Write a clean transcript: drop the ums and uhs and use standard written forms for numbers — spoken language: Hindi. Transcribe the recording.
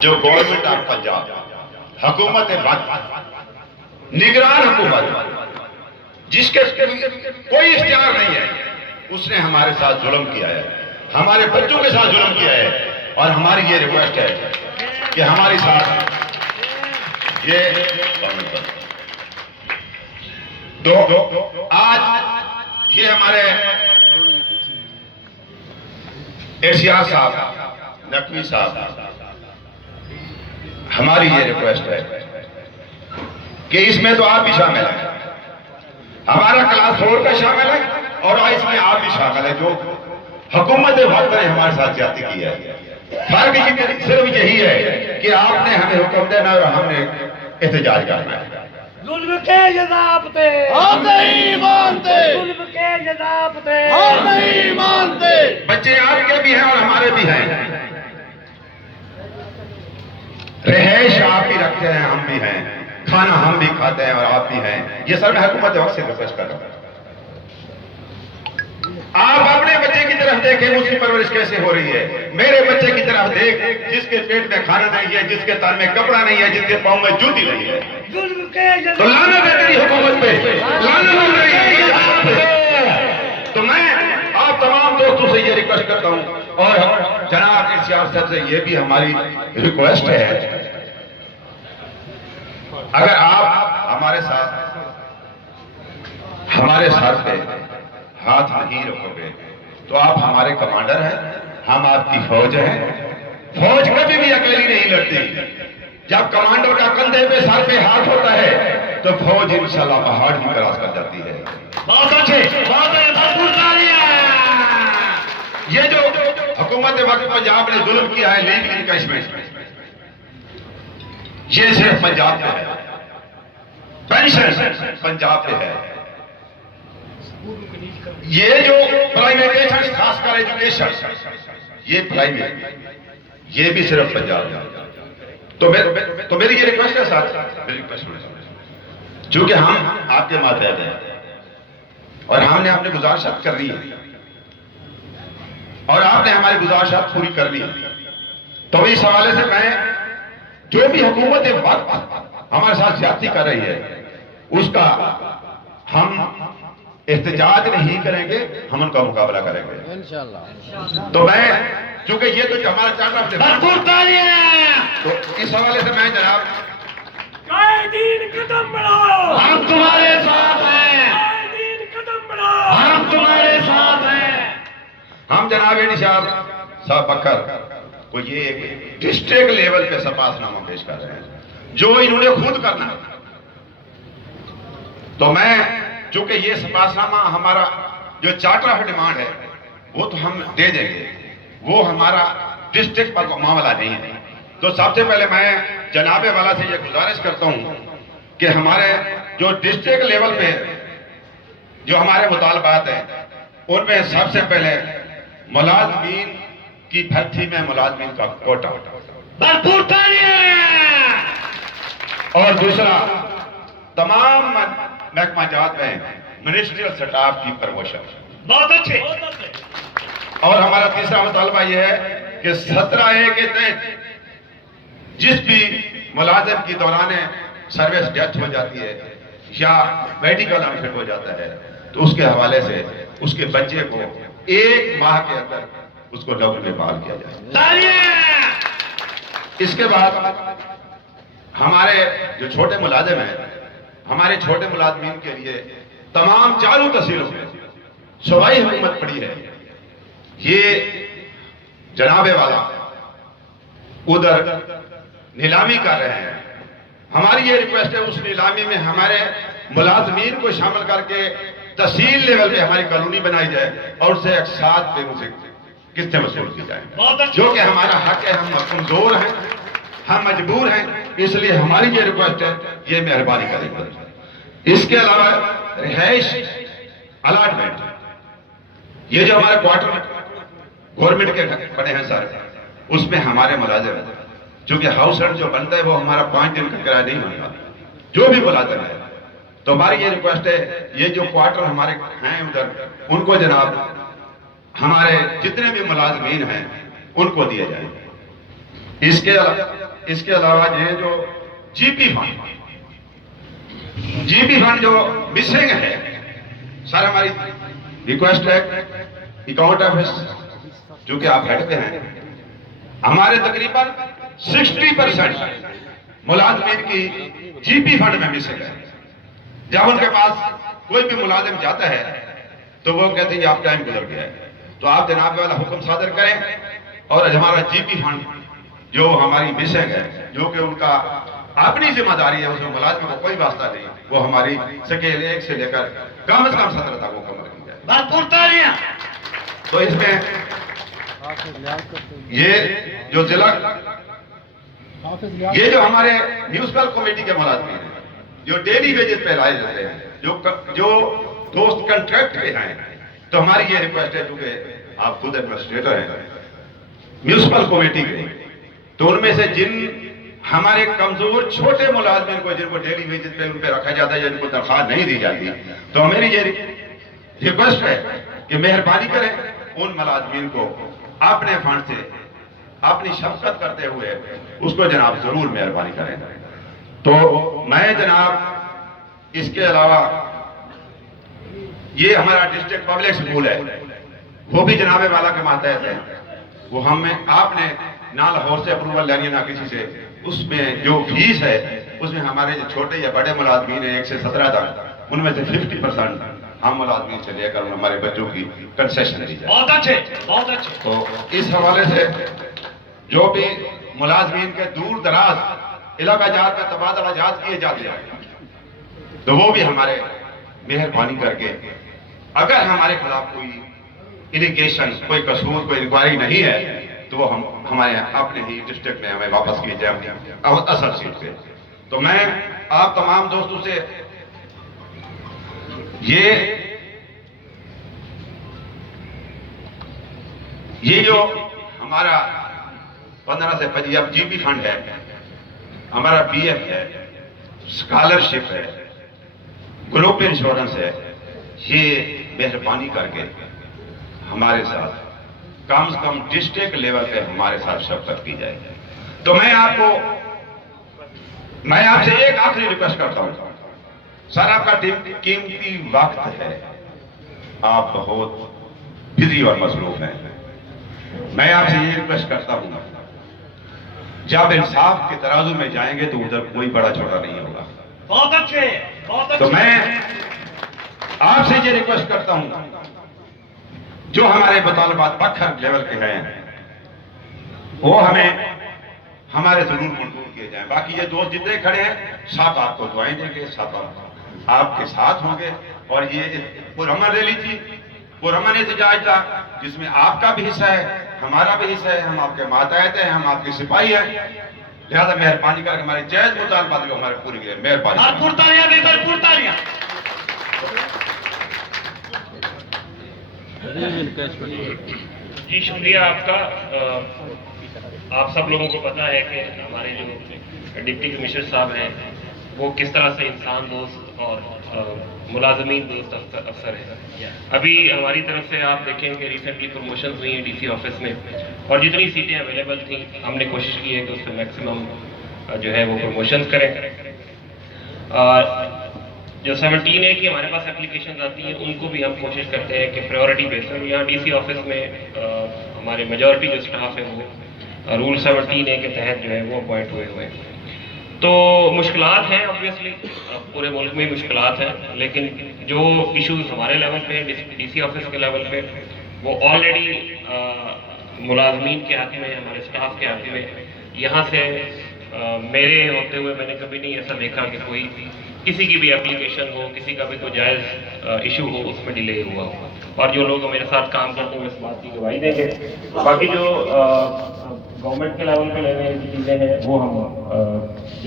जो गवर्नमेंट ऑफ पंजाब हुकूमत निगरान हुकूमत जिसके कोई इख्तियार नहीं है, उसने हमारे साथ जुल्म किया है, हमारे बच्चों के साथ जुल्म किया है। और हमारी ये रिक्वेस्ट है कि हमारे साथ ये आज ये हमारे एशिया साहब नकवी साहब, हमारी ये रिक्वेस्ट है कि इसमें तो आप भी शामिल हैं, हमारा क्लास 4 का शामिल है और इसमें आप भी शामिल है। जो हुकूमत वक्त ने हमारे साथ ज्यादती की है, फर्क सिर्फ यही है कि आपने हमें हुक्म देना और हमने एहतजाज करना है। जुल्म के जज़ाब्ते हम नहीं मानते, जुल्म के जज़ाब्ते हम नहीं मानते। बच्चे आपके भी हैं और हमारे भी हैं, रहायश आप भी रखते हैं, हम भी हैं, खाना हम भी खाते हैं और आप भी हैं। ये सर मैं हुकूमत वक्त से रिक्वेस्ट कर रहा हूं, आप अपने बच्चे की तरफ देखें, उसकी परवरिश कैसे हो रही है। मेरे बच्चे की तरफ देख, जिसके पेट में खाना नहीं है, जिसके तन में कपड़ा नहीं है, जिसके पाँव में जूती नहीं है। जुल्म के तो लानत है तेरी हुकूमत पे, लानत है। तो मैं आप तमाम दोस्तों से ये रिक्वेस्ट करता हूं और जनाब इर्शाद साहब से ये भी हमारी रिक्वेस्ट है, अगर आप हमारे साथ हमारे सर पे हाथ नहीं रखोगे तो आप हमारे कमांडर हैं, हम आपकी फौज हैं। फौज कभी भी अकेली नहीं लड़ती। जब कमांडर का कंधे पे सर पे हाथ होता है तो फौज इंशाल्लाह पहाड़ भी क्रॉस कर जाती है। बहुत अच्छे, बहुत ये जो हुकूमत वक्त पंजाब ने जुल्म किया है लीग इनकैशमेंट, ये सिर्फ पंजाब पे है, पेंशन पंजाब पे है। ये जो प्राइवेटाइजेशन खासकर एजुकेशन, ये प्राइवेट, ये भी सिर्फ पंजाब है। तो मेरी ये रिक्वेस्ट है साथ, चूंकि हम आपके मातहत हैं और हमने अपनी गुजारिशात कर ली है और आपने हमारी गुजारिशात पूरी कर ली है, तो इस हवाले से मैं जो भी हुकूमत वक्त हमारे साथ ज्यादती कर रही है उसका हम एहतजाज नहीं करेंगे, हम उनका मुकाबला करेंगे इंशाल्लाह। तो मैं चूंकि ये तो जो हमारा तो इस हवाले से मैं जनाब कायदीन कदम बढ़ाओ, हम तुम्हारे साथ हैं, कायदीन कदम बढ़ाओ, हम तुम्हारे साथ हैं। हम जनाब एडी साहब बकर को ये एक डिस्ट्रिक्ट लेवल पे सपासनामा पेश कर रहे हैं जो इन्होंने खुद करना है। तो मैं चूंकि ये सपासनामा हमारा जो चार्टर ऑफ डिमांड है वो तो हम दे देंगे, वो हमारा डिस्ट्रिक्ट का मामला नहीं है। तो सबसे पहले मैं जनाबे वाला से ये गुजारिश करता हूं कि हमारे जो डिस्ट्रिक्ट लेवल पे जो हमारे मुतालबात हैं उनमें सबसे पहले मुलाजमीन की भर्ती में मुलाजमीन का कोटा भरपूर और दूसरा तमाम महकमा जात में मिनिस्ट्रियल स्टाफ की प्रमोशन। बहुत अच्छे। और हमारा तीसरा मुतालबा यह है कि 17A के तहत जिस भी मुलाजिम की दौरान सर्विस डेथ हो जाती है या मेडिकल अनफिट हो जाता है तो उसके हवाले से उसके बच्चे को 1 माह के अंदर उसको नौकरी में बहाल किया जाए। इसके बाद हमारे जो छोटे मुलाजिम हैं, हमारे छोटे मुलाजमीन के लिए तमाम चारों तहसीलों में सूबाई हुकूमत पड़ी है। ये जनाबे वाला उधर नीलामी कर रहे हैं, हमारी ये रिक्वेस्ट है उस नीलामी में हमारे मुलाजमीन को शामिल करके तहसील लेवल पे हमारी कॉलोनी बनाई जाए और उससे 7 पे उसे किस्तें वसूल की जाए, जो कि हमारा हक है। हम कमजोर हैं, हम मजबूर हैं, इसलिए हमारी ये रिक्वेस्ट है, ये मेहरबानी करेंगे। इसके अलावा रिहाइश अलाटमेंट, ये जो हमारे क्वार्टर गवर्नमेंट के बने हैं सर, उसमें हमारे मुलाजिम चूंकि हाउस रेंट जो बनता है वो हमारा 5 दिन का किराया नहीं बनता, जो भी मुलाजिम है। तो हमारी ये रिक्वेस्ट है, ये जो क्वार्टर हमारे हैं उधर उनको जनाब हमारे जितने भी मुलाजमीन हैं उनको दिए जाए। इसके इसके अलावा ये जो जीपी फंड जो मिसिंग है, सर हमारी रिक्वेस्ट है अकाउंट ऑफिस जो कि आप हेड पे हैं, हमारे तकरीबन 60% मुलाजमीन की जीपी फंड में मिसिंग है। जब उनके पास कोई भी मुलाजिम जाता है तो वो कहते हैं कि आप टाइम गुजर गया है, तो आप जनाब वाला हुक्म सादर करें और हमारा जीपी फंड जो हमारी मिसिंग है, जो कि उनका अपनी जिम्मेदारी है, उसमें मुलाजिम को कोई वास्ता नहीं, वो हमारी स्केल 1 से लेकर कम से कम 17 तक मुकम्मल की जाए। भरपूर तालियां। तो इसमें ये जो जिला, ये जो हमारे म्यूनिसिपल कमेटी के मुलाजिम हैं जो डेली वेजेस पे लाए जाते हैं, जो दोस्त कंट्रैक्ट पे हैं, तो हमारी ये रिक्वेस्ट है, क्योंकि आप खुद एडमिनिस्ट्रेटर हैं म्यूनिसिपल कमेटी के, तो उनमें से जिन हमारे कमजोर छोटे मुलाजिम को जिनको डेली वेजेस पे उन पे रखा जाता है, जिनको तनख्वाह नहीं दी जाती, तो मेरी ये रिक्वेस्ट है कि मेहरबानी करें उन मुलाजिमीन को अपने फंड से अपनी शफकत करते हुए उसको जनाब जरूर मेहरबानी करें। तो मैं जनाब इसके अलावा ये हमारा डिस्ट्रिक्ट पब्लिक स्कूल है, वो भी जनाब वाला के मातहत है, वो हमें आपने ना लाहौर से अप्रूवल लेनी है ना किसी से, उसमें जो फीस है उसमें हमारे जो छोटे या बड़े मुलाजमीन है 1 से 17 तक, उनमें से 50% हम मुलाजमीन से लेकर हमारे बच्चों की कंसेशन दी जाए। बहुत अच्छे, बहुत अच्छे। तो इस हवाले से जो भी मुलाजमीन के दूर दराज इलाका जात में तबादला जात किए जाते हैं, तो वो भी हमारे मेहरबानी करके, अगर हमारे खिलाफ कोई इलिगेशन, कोई कसूर, कोई इंक्वायरी नहीं है, तो वो हम हमारे अपने ही डिस्ट्रिक्ट में हमें वापस किए जाए असल सीट पे। तो मैं आप तमाम दोस्तों से ये जो हमारा 15 से 25 अब जीपी फंड है, हमारा पीएफ है, स्कॉलरशिप है, ग्रुप इंश्योरेंस है, ये मेहरबानी करके हमारे साथ कम से कम डिस्ट्रिक्ट लेवल पे हमारे साथ शफकत की जाए। तो मैं आपसे एक आखिरी रिक्वेस्ट करता हूं, सर आपका कीमती वक्त है, आप बहुत बिजी और मसरूफ हैं, मैं आपसे ये रिक्वेस्ट करता हूं, जब इंसाफ के तराजू में जाएंगे तो उधर कोई बड़ा छोटा नहीं होगा। बहुत अच्छे, बहुत अच्छे। तो मैं आपसे ये रिक्वेस्ट करता हूं, जो हमारे मुतालबात पत्थर लेवल के हैं वो हमारे जरूर मंजूर किए जाएं। बाकी ये दोस्त जितने खड़े हैं साथ आपको दुआएं देंगे, साथ आपके साथ होंगे। और ये पुरअमन रैली थी, पुरअमन एहतजाज था, जिसमें आपका भी हिस्सा है, हमारा भी हिस्सा है, हम आपके मातहत हैं, हम आपके सिपाही हैं, लिहाजा मेहरबानी करके हमारे जायज मुतालबात को हमारे पूरी करें। मेहरबानी। भरपूर तालियां दे, भरपूर तालियां। जी शुक्रिया आपका। आप सब लोगों को पता है कि हमारे जो डिप्टी कमिश्नर साहब हैं वो किस तरह से इंसान दोस्त और मुलाजमीन दोस्त अफसर हैं। अभी हमारी तरफ से आप देखेंगे रिसेंटली प्रमोशन हुई हैं डीसी ऑफिस में, और जितनी सीटें अवेलेबल थी हमने कोशिश की है कि उसमें मैक्सिमम जो है वो प्रमोशन करें। जो 17A की हमारे पास एप्लीकेशन आती हैं उनको भी हम कोशिश करते हैं कि प्रायोरिटी बेस पर, यहाँ डीसी ऑफिस में हमारे मेजॉरिटी जो स्टाफ है वो रूल 17A के तहत जो है वो अपॉइंट हुए हैं। तो मुश्किलात हैं, ऑब्वियसली पूरे मुल्क में मुश्किलात हैं, लेकिन जो इश्यूज हमारे लेवल पे हैं डीसी ऑफिस के लेवल पे, वो ऑलरेडी मुलाजमीन के हक में, हमारे स्टाफ के हक में, यहाँ से मेरे होते हुए मैंने कभी नहीं ऐसा देखा कि कोई किसी की भी एप्लीकेशन हो, किसी का भी कोई जायज़ इशू हो उसमें डिले हुआ हो। और जो लोग मेरे साथ काम करते हैं इस बात की गवाही देंगे। बाकी जो गवर्नमेंट के लेवल पे लेने की चीज़ें हैं वो हम जो है